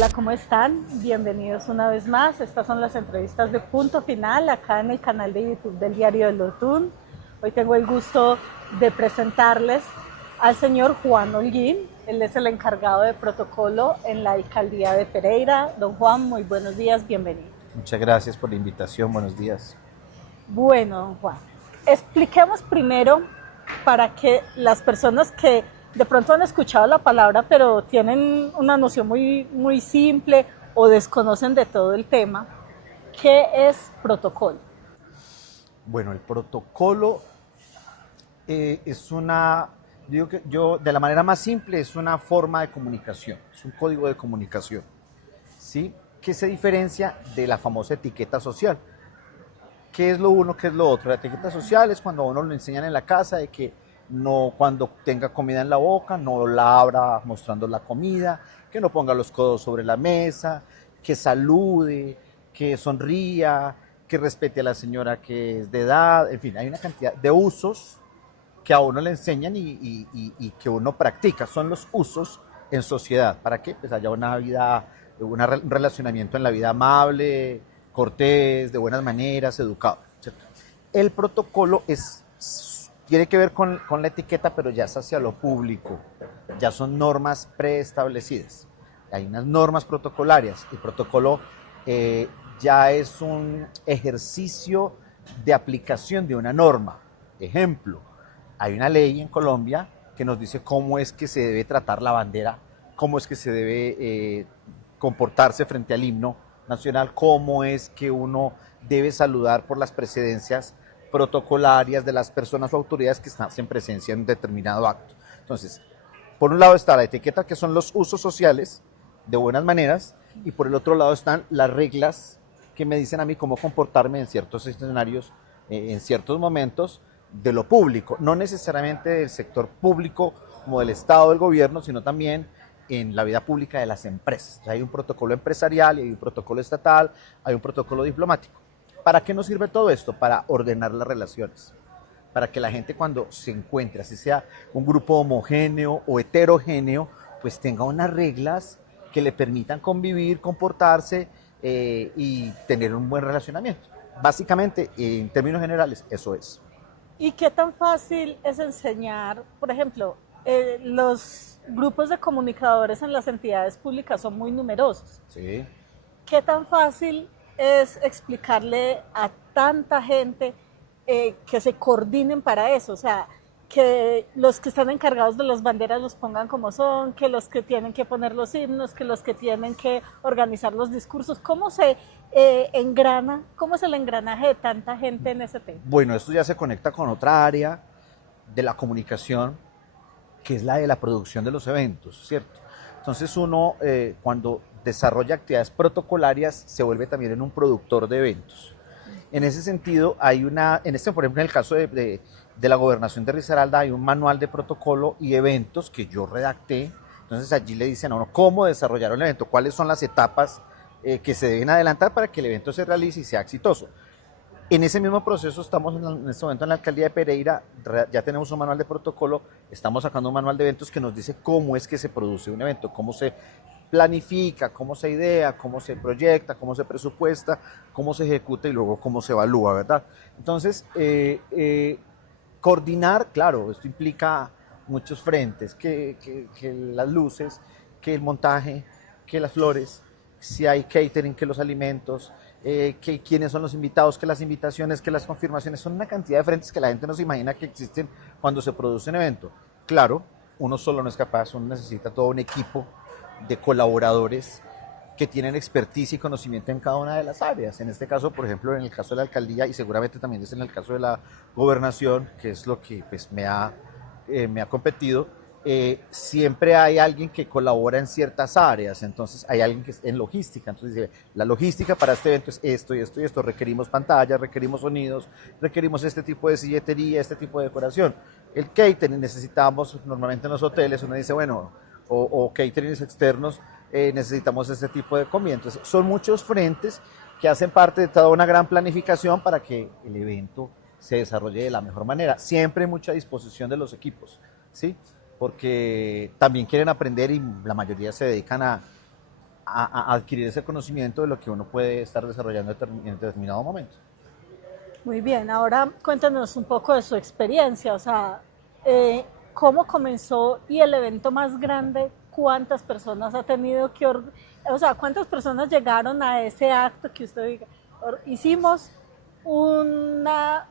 Hola, ¿cómo están? Bienvenidos una vez más. Estas son las entrevistas de Punto Final acá en el canal de YouTube del Diario del Otún. Hoy tengo el gusto de presentarles al señor Juan Holguín. Él es el encargado de protocolo en la alcaldía de Pereira. Don Juan, muy buenos días, bienvenido. Muchas gracias por la invitación, buenos días. Bueno, don Juan, expliquemos primero para que las personas que de pronto han escuchado la palabra pero tienen una noción muy simple o desconocen de todo el tema, ¿qué es protocolo? Bueno, el protocolo es yo de la manera más simple, es una forma de comunicación, es un código de comunicación, ¿sí? Que se diferencia de la famosa etiqueta social. ¿Qué es lo uno, qué es lo otro? La etiqueta social es cuando a uno lo enseñan en la casa de que no, cuando tenga comida en la boca, no la abra mostrando la comida, que no ponga los codos sobre la mesa, que salude, que sonría, que respete a la señora que es de edad, en fin, hay una cantidad de usos que a uno le enseñan y que uno practica. Son los usos en sociedad. ¿Para qué? Pues haya una vida, un relacionamiento en la vida amable, cortés, de buenas maneras, educado, ¿cierto? El protocolo tiene que ver con la etiqueta, pero ya es hacia lo público. Ya son normas preestablecidas. Hay unas normas protocolarias. El protocolo ya es un ejercicio de aplicación de una norma. Ejemplo, hay una ley en Colombia que nos dice cómo es que se debe tratar la bandera, cómo es que se debe comportarse frente al himno nacional, cómo es que uno debe saludar por las precedencias protocolarias de las personas o autoridades que están en presencia en un determinado acto. Entonces, por un lado está la etiqueta, que son los usos sociales de buenas maneras, y por el otro lado están las reglas que me dicen a mí cómo comportarme en ciertos escenarios, en ciertos momentos de lo público, no necesariamente del sector público como del Estado, del gobierno, sino también en la vida pública de las empresas. Entonces, hay un protocolo empresarial, y hay un protocolo estatal, hay un protocolo diplomático. ¿Para qué nos sirve todo esto? Para ordenar las relaciones, para que la gente cuando se encuentre, así sea un grupo homogéneo o heterogéneo, pues tenga unas reglas que le permitan convivir, comportarse y tener un buen relacionamiento. Básicamente, en términos generales, eso es. ¿Y qué tan fácil es enseñar, por ejemplo, los grupos de comunicadores en las entidades públicas son muy numerosos? Sí. ¿Qué tan fácil es explicarle a tanta gente que se coordinen para eso? O sea, que los que están encargados de las banderas los pongan como son, que los que tienen que poner los himnos, que los que tienen que organizar los discursos. ¿Cómo se engrana, cómo es el engranaje de tanta gente en ese tema? Bueno, esto ya se conecta con otra área de la comunicación, que es la de la producción de los eventos, ¿cierto? Entonces uno cuando desarrolla actividades protocolarias se vuelve también en un productor de eventos. En ese sentido, por ejemplo, en el caso de la gobernación de Risaralda, hay un manual de protocolo y eventos que yo redacté. Entonces allí le dicen a uno cómo desarrollar un evento, cuáles son las etapas que se deben adelantar para que el evento se realice y sea exitoso. En ese mismo proceso estamos en este momento en la alcaldía de Pereira, ya tenemos un manual de protocolo, estamos sacando un manual de eventos que nos dice cómo es que se produce un evento, cómo se planifica, cómo se idea, cómo se proyecta, cómo se presupuesta, cómo se ejecuta y luego cómo se evalúa, ¿verdad? Entonces, coordinar, claro, esto implica muchos frentes, que las luces, que el montaje, que las flores, si hay catering, que los alimentos, que quiénes son los invitados, que las invitaciones, que las confirmaciones, son una cantidad de frentes que la gente no se imagina que existen cuando se produce un evento. Claro, uno solo no es capaz, uno necesita todo un equipo de colaboradores que tienen expertise y conocimiento en cada una de las áreas. En este caso, por ejemplo, en el caso de la alcaldía y seguramente también es en el caso de la gobernación, que es lo que pues, me ha competido, siempre hay alguien que colabora en ciertas áreas, entonces hay alguien que es en logística, entonces dice, la logística para este evento es esto y esto y esto, requerimos pantallas, requerimos sonidos, requerimos este tipo de silletería, este tipo de decoración. El catering necesitamos, normalmente en los hoteles uno dice, bueno, o caterings externos, necesitamos este tipo de comida. Entonces, son muchos frentes que hacen parte de toda una gran planificación para que el evento se desarrolle de la mejor manera. Siempre hay mucha disposición de los equipos, ¿sí? Porque también quieren aprender y la mayoría se dedican a adquirir ese conocimiento de lo que uno puede estar desarrollando en determinado momento. Muy bien, ahora cuéntanos un poco de su experiencia, o sea, cómo comenzó y el evento más grande, cuántas personas ha tenido que, o sea, cuántas personas llegaron a ese acto que usted diga, hicimos una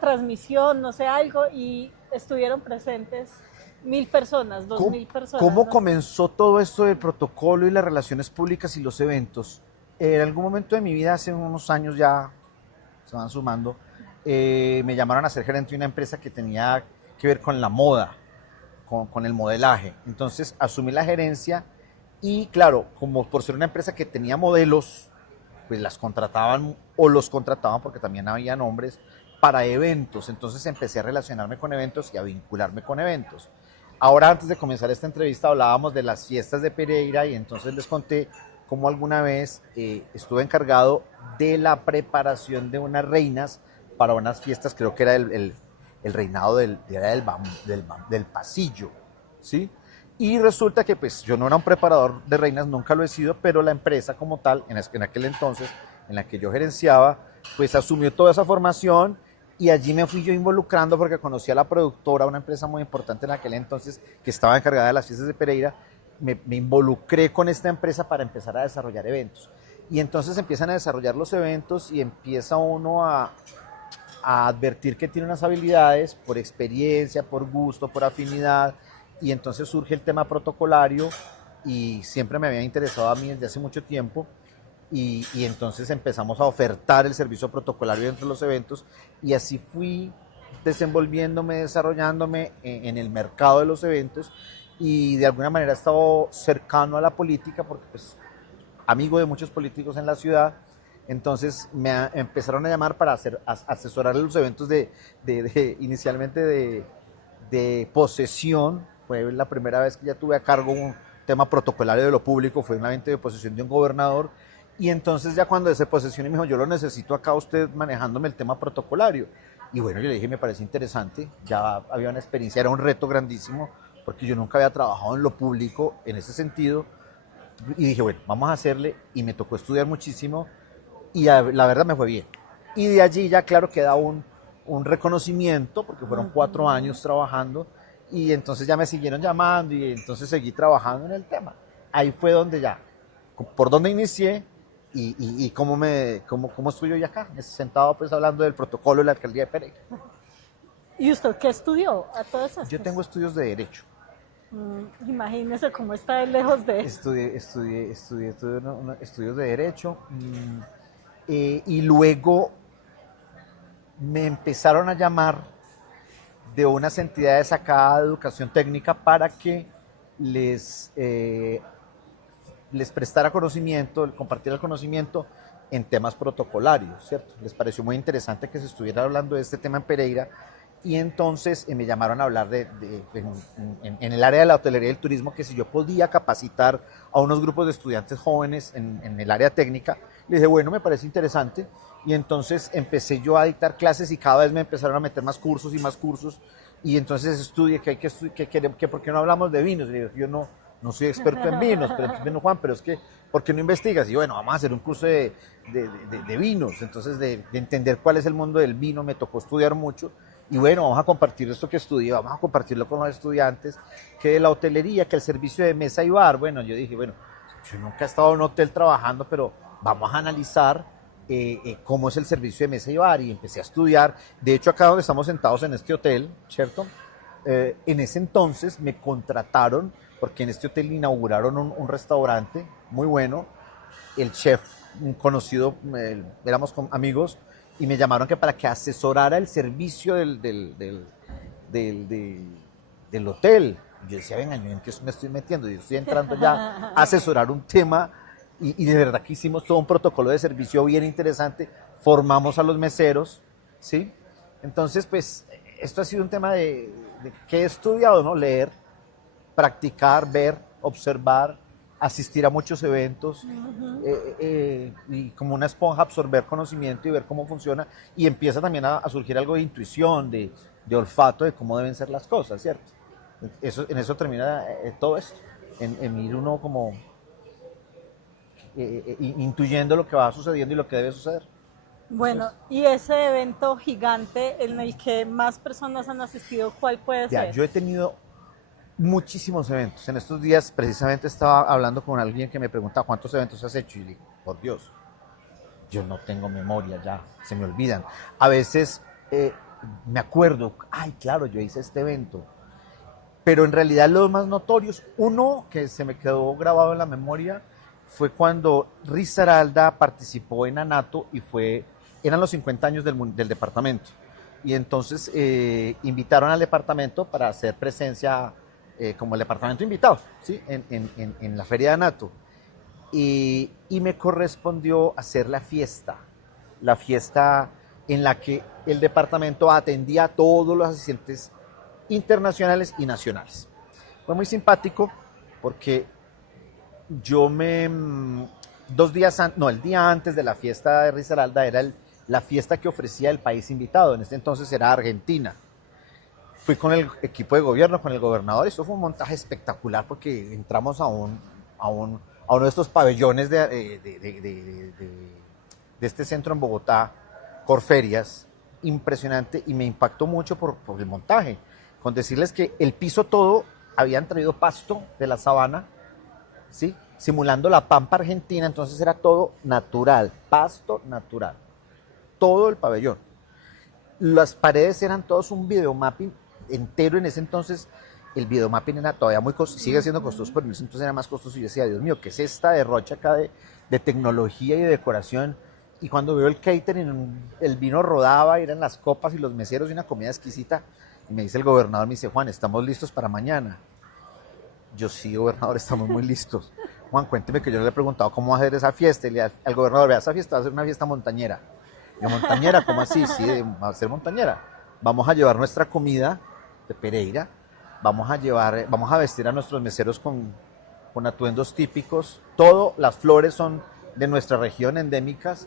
transmisión, no sé, algo, y estuvieron presentes 1000 personas, 2000 personas. ¿Cómo ¿no? comenzó todo esto del protocolo y las relaciones públicas y los eventos? En algún momento de mi vida, hace unos años ya, se van sumando, me llamaron a ser gerente de una empresa que tenía que ver con la moda, con el modelaje. Entonces asumí la gerencia y claro, como por ser una empresa que tenía modelos, pues las contrataban o los contrataban porque también había nombres para eventos. Entonces empecé a relacionarme con eventos y a vincularme con eventos. Ahora, antes de comenzar esta entrevista, hablábamos de las fiestas de Pereira y entonces les conté cómo alguna vez estuve encargado de la preparación de unas reinas para unas fiestas, creo que era el reinado del pasillo, ¿sí? Y resulta que pues yo no era un preparador de reinas, nunca lo he sido, pero la empresa como tal, en aquel entonces, en la que yo gerenciaba, pues asumió toda esa formación y allí me fui yo involucrando porque conocí a la productora, una empresa muy importante en aquel entonces que estaba encargada de las fiestas de Pereira. Me involucré con esta empresa para empezar a desarrollar eventos. Y entonces empiezan a desarrollar los eventos y empieza uno a advertir que tiene unas habilidades por experiencia, por gusto, por afinidad. Y entonces surge el tema protocolario y siempre me había interesado a mí desde hace mucho tiempo. Y entonces empezamos a ofertar el servicio protocolario dentro de los eventos y así fui desenvolviéndome, desarrollándome en el mercado de los eventos y de alguna manera he estado cercano a la política porque pues amigo de muchos políticos en la ciudad, entonces empezaron a llamar para asesorar los eventos inicialmente de posesión, fue la primera vez que ya tuve a cargo un tema protocolario de lo público, fue un evento de posesión de un gobernador. Y entonces ya cuando se posesión y me dijo, yo lo necesito acá usted manejándome el tema protocolario. Y bueno, yo le dije, me parece interesante, ya había una experiencia, era un reto grandísimo, porque yo nunca había trabajado en lo público en ese sentido. Y dije, bueno, vamos a hacerle, y me tocó estudiar muchísimo, y la verdad me fue bien. Y de allí ya, claro, queda un reconocimiento, porque fueron 4 años trabajando, y entonces ya me siguieron llamando, y entonces seguí trabajando en el tema. Ahí fue donde ya, por donde inicié, y cómo estoy hoy acá, sentado pues hablando del protocolo de la alcaldía de Pereira. ¿Y usted qué estudió a todas estas? Yo tengo estudios de Derecho. Imagínese cómo está de lejos de eso. Estudié estudios de Derecho y luego me empezaron a llamar de unas entidades acá de educación técnica para que les prestara conocimiento, compartiera el conocimiento en temas protocolarios, ¿cierto? Les pareció muy interesante que se estuviera hablando de este tema en Pereira y entonces me llamaron a hablar en el área de la hotelería y el turismo, que si yo podía capacitar a unos grupos de estudiantes jóvenes en el área técnica. Le dije, bueno, me parece interesante, y entonces empecé yo a dictar clases y cada vez me empezaron a meter más cursos y entonces estudié que ¿por qué no hablamos de vinos? Le digo, yo no soy experto en vinos, pero entonces, bueno, Juan, pero es que, ¿por qué no investigas? Y bueno, vamos a hacer un curso de vinos, entonces de entender cuál es el mundo del vino, me tocó estudiar mucho, y bueno, vamos a compartir esto que estudié, vamos a compartirlo con los estudiantes, que de la hotelería, que el servicio de mesa y bar. Bueno, yo dije, bueno, yo nunca he estado en un hotel trabajando, pero vamos a analizar cómo es el servicio de mesa y bar, y empecé a estudiar. De hecho, acá donde estamos sentados en este hotel, ¿cierto? En ese entonces me contrataron porque en este hotel inauguraron un restaurante muy bueno. El chef, un conocido, éramos amigos, y me llamaron que para que asesorara el servicio del hotel. Yo decía, venga, ¿en qué me estoy metiendo? Yo estoy entrando ya a asesorar un tema, y de verdad que hicimos todo un protocolo de servicio bien interesante, formamos a los meseros, ¿sí? Entonces, pues, esto ha sido un tema de que he estudiado, ¿no? Leer, practicar, ver, observar, asistir a muchos eventos, y como una esponja absorber conocimiento y ver cómo funciona, y empieza también a surgir algo de intuición, de olfato de cómo deben ser las cosas, ¿cierto? En eso termina todo esto, en ir uno como intuyendo lo que va sucediendo y lo que debe suceder. Bueno, y ese evento gigante en el que más personas han asistido, ¿cuál puede Ya, ser? yo he tenido muchísimos eventos. En estos días precisamente estaba hablando con alguien que me preguntaba cuántos eventos has hecho y le digo, por Dios, yo no tengo memoria ya, se me olvidan. A veces me acuerdo, ay, claro, yo hice este evento, pero en realidad los más notorios, uno que se me quedó grabado en la memoria fue cuando Risaralda participó en Anato y eran los 50 años del departamento. Y entonces invitaron al departamento para hacer presencia como el departamento invitado, ¿sí? En la feria de Anato. Y me correspondió hacer la fiesta en la que el departamento atendía a todos los asistentes internacionales y nacionales. Fue muy simpático porque yo me... 2 días antes, no, el día antes de la fiesta de Risaralda era la fiesta que ofrecía el país invitado, en este entonces era Argentina. Fui con el equipo de gobierno, con el gobernador, y eso fue un montaje espectacular porque entramos a uno de estos pabellones de este centro en Bogotá, Corferias, impresionante, y me impactó mucho por el montaje, con decirles que el piso todo habían traído pasto de la sabana, ¿sí? Simulando la pampa argentina, entonces era todo natural, pasto natural, todo el pabellón. Las paredes eran todos un videomapping entero. En ese entonces el videomapping era todavía muy costoso, sigue siendo costoso, pero en ese entonces era más costoso. Y yo decía, Dios mío, ¿qué es esta derrocha acá de tecnología y de decoración? Y cuando veo el catering, el vino rodaba, eran las copas y los meseros y una comida exquisita. Y me dice el gobernador, me dice, Juan, ¿estamos listos para mañana? Yo sí, gobernador, estamos muy listos. Juan, cuénteme, que yo le he preguntado cómo va a hacer esa fiesta. Y le dije al gobernador, vea, esa fiesta va a ser una fiesta montañera. Yo, montañera, ¿cómo así? Sí, va a ser montañera. Vamos a llevar nuestra comida de Pereira, vamos a vestir a nuestros meseros con atuendos típicos, las flores son de nuestra región, endémicas,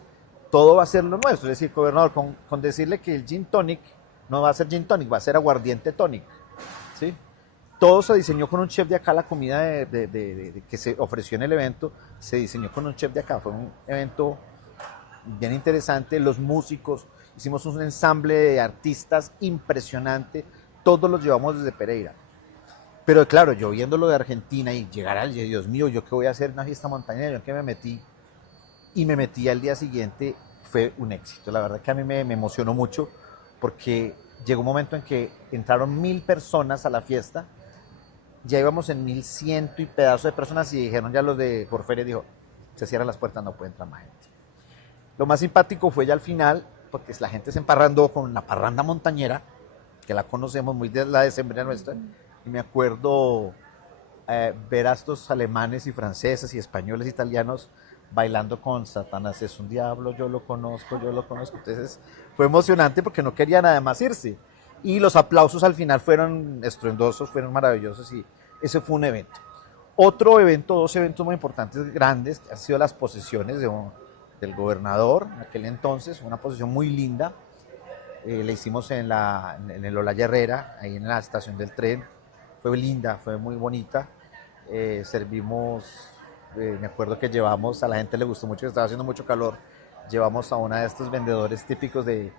todo va a ser lo nuestro. Es decir, gobernador, con decirle que el gin tonic no va a ser gin tonic, va a ser aguardiente tonic, ¿sí? Todo se diseñó con un chef de acá, la comida que se ofreció en el evento se diseñó con un chef de acá, fue un evento bien interesante. Los músicos, hicimos un ensamble de artistas impresionante, todos los llevamos desde Pereira. Pero claro, yo viéndolo de Argentina y llegar al, Dios mío, ¿yo qué voy a hacer en una fiesta montañera? ¿Yo en qué me metí? Y me metí al día siguiente, fue un éxito. La verdad que a mí me emocionó mucho porque llegó un momento en que entraron 1000 personas a la fiesta, ya íbamos en 1100 y pedazos de personas y dijeron ya los de Corferia, dijo, se cierran las puertas, no puede entrar más gente. Lo más simpático fue ya al final, porque la gente se emparrandó con la parranda montañera, que la conocemos muy de la decembrina nuestra, y me acuerdo ver a estos alemanes y franceses y españoles, italianos, bailando con Satanás es un diablo, yo lo conozco, yo lo conozco. Entonces fue emocionante porque no querían además irse. Y los aplausos al final fueron estruendosos, fueron maravillosos, y ese fue un evento. Otro evento, 2 eventos muy importantes, grandes, que han sido las posesiones del gobernador en aquel entonces, una posesión muy linda. La hicimos en el Olaya Herrera, ahí en la estación del tren. Fue linda, fue muy bonita. Servimos, me acuerdo que llevamos, a la gente le gustó mucho, que estaba haciendo mucho calor, llevamos a una de estos vendedores típicos de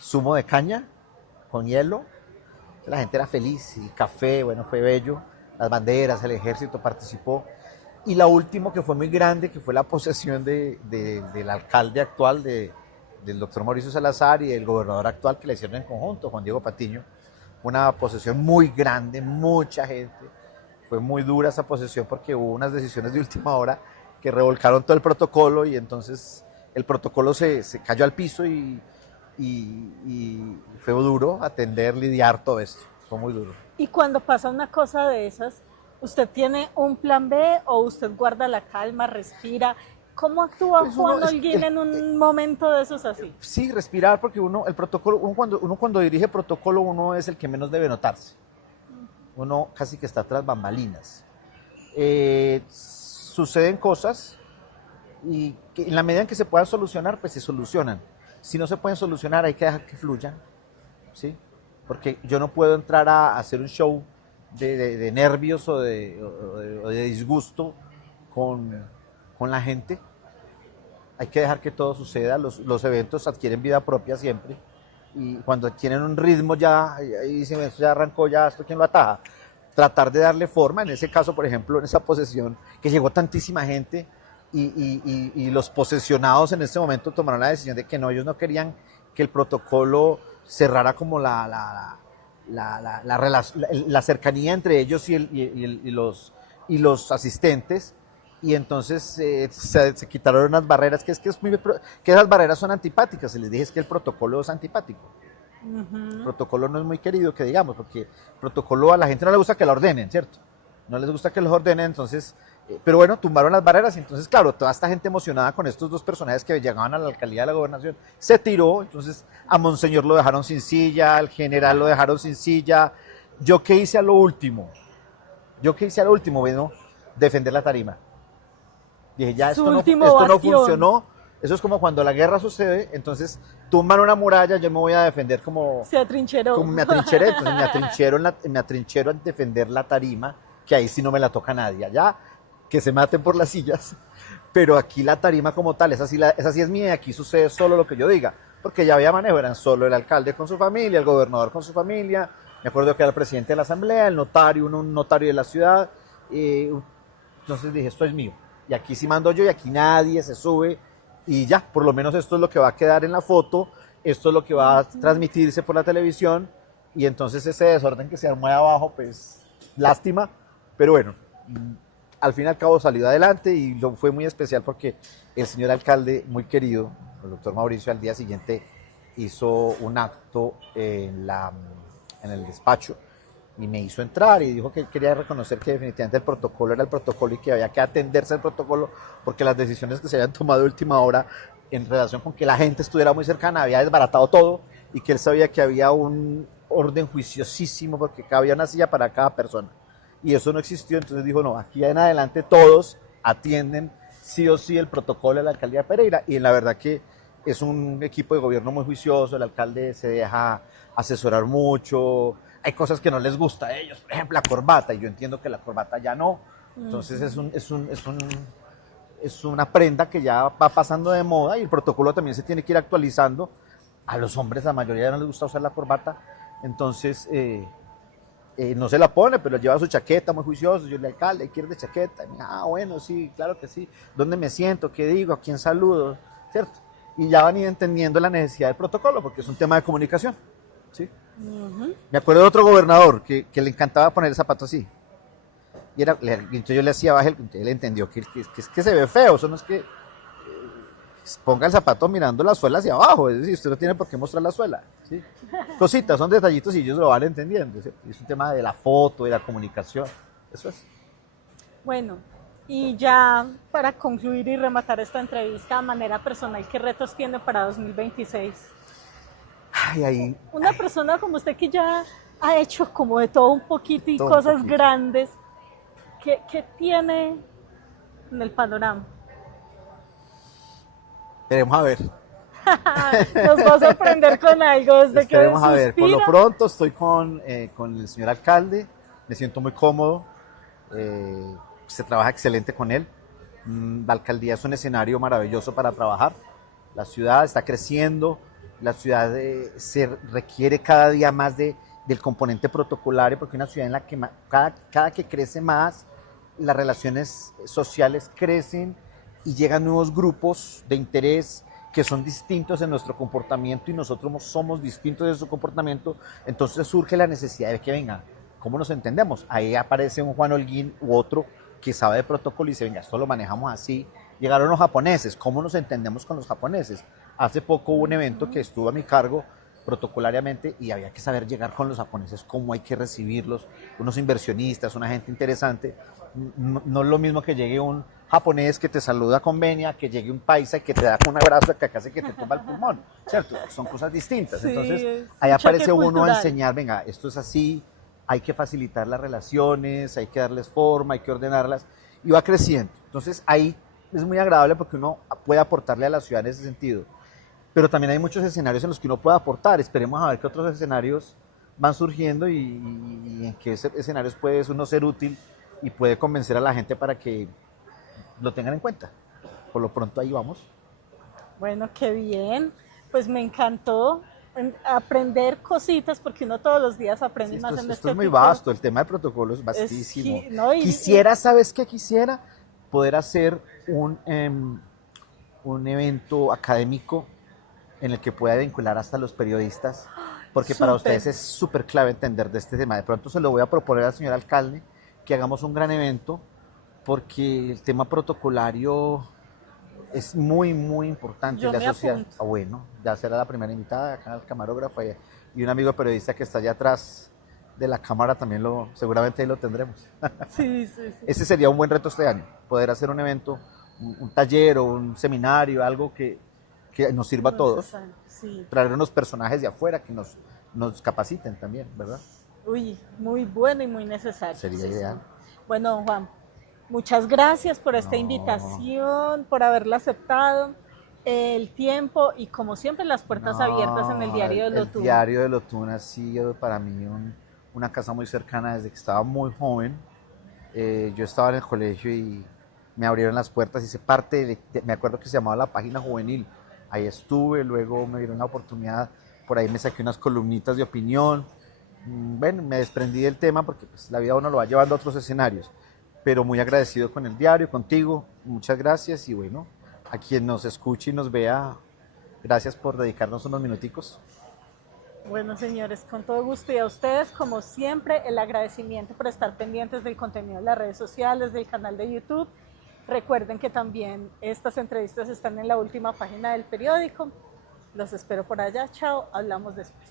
zumo de caña con hielo. La gente era feliz, y café, bueno, fue bello. Las banderas, el ejército participó. Y la última, que fue muy grande, que fue la posesión del alcalde actual, del doctor Mauricio Salazar, y del gobernador actual, que la hicieron en conjunto, Juan Diego Patiño. Una posesión muy grande, mucha gente. Fue muy dura esa posesión porque hubo unas decisiones de última hora que revolcaron todo el protocolo, y entonces el protocolo se cayó al piso, y fue duro atender, lidiar todo esto. Fue muy duro. Y cuando pasa una cosa de esas, ¿usted tiene un plan B o usted guarda la calma, respira? ¿Cómo actúa Pues Juan Holguín en un momento de esos así? Sí, respirar, porque el protocolo, uno cuando dirige protocolo, uno es el que menos debe notarse. Uno casi que está tras bambalinas. Suceden cosas, y que en la medida en que se puedan solucionar, pues se solucionan. Si no se pueden solucionar, hay que dejar que fluyan, ¿sí? Porque yo no puedo entrar a hacer un show de nervios o de disgusto con la gente. hay que dejar que todo suceda, los eventos adquieren vida propia siempre, y cuando tienen un ritmo ya, ahí dicen, esto ya arrancó, ya, esto quién lo ataja. Tratar de darle forma, en ese caso, por ejemplo, en esa posesión, que llegó tantísima gente, y los posesionados en ese momento tomaron la decisión de que no, ellos no querían que el protocolo cerrara como la cercanía entre ellos y los asistentes, y entonces se quitaron unas barreras que esas barreras son antipáticas. Se les dije es que el protocolo es antipático. El protocolo no es muy querido, que digamos, porque el protocolo a la gente no le gusta que lo ordenen, ¿cierto? No les gusta que los ordenen, entonces, pero bueno, tumbaron las barreras, y entonces, claro, toda esta gente emocionada con estos dos personajes que llegaban a la alcaldía de la gobernación, se tiró. Entonces a Monseñor lo dejaron sin silla, al general lo dejaron sin silla. ¿Yo qué hice a lo último? Bueno, defender la tarima. Dije, ya Su esto último no bastión. funcionó. Eso es como cuando la guerra sucede, entonces tumban una muralla, yo me voy a defender como Se atrincheró. me atrincheré. Entonces me atrinchero a defender la tarima, que ahí sí no me la toca nadie. Allá, que se maten por las sillas, pero aquí la tarima como tal, esa sí es mía, y aquí sucede solo lo que yo diga, porque ya había manejo, eran solo el alcalde con su familia, el gobernador con su familia, me acuerdo que era el presidente de la asamblea, el notario, un notario de la ciudad, entonces dije, esto es mío, y aquí sí mando yo, y aquí nadie se sube, y ya, por lo menos esto es lo que va a quedar en la foto, esto es lo que va a transmitirse por la televisión, y entonces ese desorden que se armó ahí abajo, pues lástima, pero bueno, al fin y al cabo salió adelante, y fue muy especial porque el señor alcalde, muy querido, el doctor Mauricio, al día siguiente hizo un acto en el despacho, y me hizo entrar y dijo que él quería reconocer que definitivamente el protocolo era el protocolo y que había que atenderse al protocolo, porque las decisiones que se habían tomado de última hora en relación con que la gente estuviera muy cercana había desbaratado todo, y que él sabía que había un orden juiciosísimo porque había una silla para cada persona, y eso no existió. Entonces dijo, no, aquí en adelante todos atienden sí o sí el protocolo de la alcaldía de Pereira, y la verdad que es un equipo de gobierno muy juicioso, el alcalde se deja asesorar mucho, hay cosas que no les gusta a ellos, por ejemplo la corbata, y yo entiendo que la corbata ya no, entonces es una prenda que ya va pasando de moda, y el protocolo también se tiene que ir actualizando. A los hombres, la mayoría no les gusta usar la corbata, entonces no se la pone, pero lleva su chaqueta muy juicioso. Yo le alcalde, ¿quiere de chaqueta? Y me, bueno, sí, claro que sí. ¿Dónde me siento? ¿Qué digo? ¿A quién saludo? ¿Cierto? Y ya van entendiendo la necesidad del protocolo, porque es un tema de comunicación, ¿sí? Me acuerdo de otro gobernador que le encantaba poner el zapato así. Entonces yo le hacía baje, él entendió que se ve feo, eso no es que ponga el zapato mirando la suela hacia abajo, es decir, usted no tiene por qué mostrar la suela, ¿sí? Cositas, son detallitos y ellos lo van entendiendo, ¿sí? Es un tema de la foto, de la comunicación, eso es. Bueno, y ya para concluir y rematar esta entrevista, a manera personal, ¿qué retos tiene para 2026? Una persona como usted que ya ha hecho como de todo un poquito y cosas grandes, ¿qué tiene en el panorama? Queremos a ver. Nos va a sorprender con algo desde que Queremos a ver. Por lo suspira. pronto estoy con el señor alcalde, me siento muy cómodo, se trabaja excelente con él. La alcaldía es un escenario maravilloso para trabajar. La ciudad está creciendo, la ciudad se requiere cada día más del componente protocolario, porque una ciudad en la que cada que crece más, las relaciones sociales crecen y llegan nuevos grupos de interés que son distintos en nuestro comportamiento, y nosotros somos distintos de su comportamiento. Entonces surge la necesidad de que venga, ¿cómo nos entendemos? Ahí aparece un Juan Holguín u otro que sabe de protocolo y dice, venga, esto lo manejamos así. Llegaron los japoneses, ¿cómo nos entendemos con los japoneses? Hace poco hubo un evento que estuvo a mi cargo protocolariamente, y había que saber llegar con los japoneses, cómo hay que recibirlos, unos inversionistas, una gente interesante. No es lo mismo que llegue un japonés que te saluda con venia, que llegue un paisa que te da con un abrazo que casi que te tumba el pulmón, ¿cierto? Son cosas distintas. Sí, entonces ahí aparece uno cultural. a enseñar, venga, esto es así, hay que facilitar las relaciones, hay que darles forma, hay que ordenarlas, y va creciendo. Entonces ahí es muy agradable porque uno puede aportarle a la ciudad en ese sentido. Pero también hay muchos escenarios en los que uno puede aportar. Esperemos a ver qué otros escenarios van surgiendo, y en qué escenarios puede uno ser útil y puede convencer a la gente para que lo tengan en cuenta. Por lo pronto ahí vamos. Bueno, qué bien. Pues me encantó aprender cositas porque uno todos los días aprende Sí, más en esto este es muy tipo. vasto, el tema de protocolo es Es, vastísimo. no, Quisiera, ¿sabes qué quisiera? Poder hacer un evento académico en el que pueda vincular hasta los periodistas, porque para súper. ustedes es súper clave entender de este tema. De pronto se lo voy a proponer al señor alcalde, que hagamos un gran evento, porque el tema protocolario es muy, muy importante. Y Yo la me sociedad, apunto. bueno, ya será la primera invitada, acá el camarógrafo y un amigo periodista que está allá atrás de la cámara también seguramente ahí lo tendremos. Sí, sí, sí. Ese sería un buen reto este año, poder hacer un evento, un taller o un seminario, algo que nos sirva a todos, Necesario, sí. traer unos personajes de afuera que nos capaciten también, ¿verdad? Uy, muy bueno y muy necesario. Sería Sí, sí. ideal. Bueno, don Juan, muchas gracias por esta No, invitación, por haberla aceptado, el tiempo y como siempre las puertas abiertas en el no, diario de el Lotún. diario de Lotún ha sido para mí una casa muy cercana desde que estaba muy joven. Yo estaba en el colegio y me abrieron las puertas, hice parte me acuerdo que se llamaba la página juvenil, ahí estuve, luego me dieron la oportunidad, por ahí me saqué unas columnitas de opinión. Bueno, me desprendí del tema porque pues, la vida uno lo va llevando a otros escenarios, pero muy agradecido con el diario, contigo, muchas gracias y bueno, a quien nos escuche y nos vea, gracias por dedicarnos unos minuticos. Bueno, señores, con todo gusto y a ustedes, como siempre, el agradecimiento por estar pendientes del contenido de las redes sociales, del canal de YouTube. Recuerden que también estas entrevistas están en la última página del periódico. Los espero por allá. Chao, hablamos después.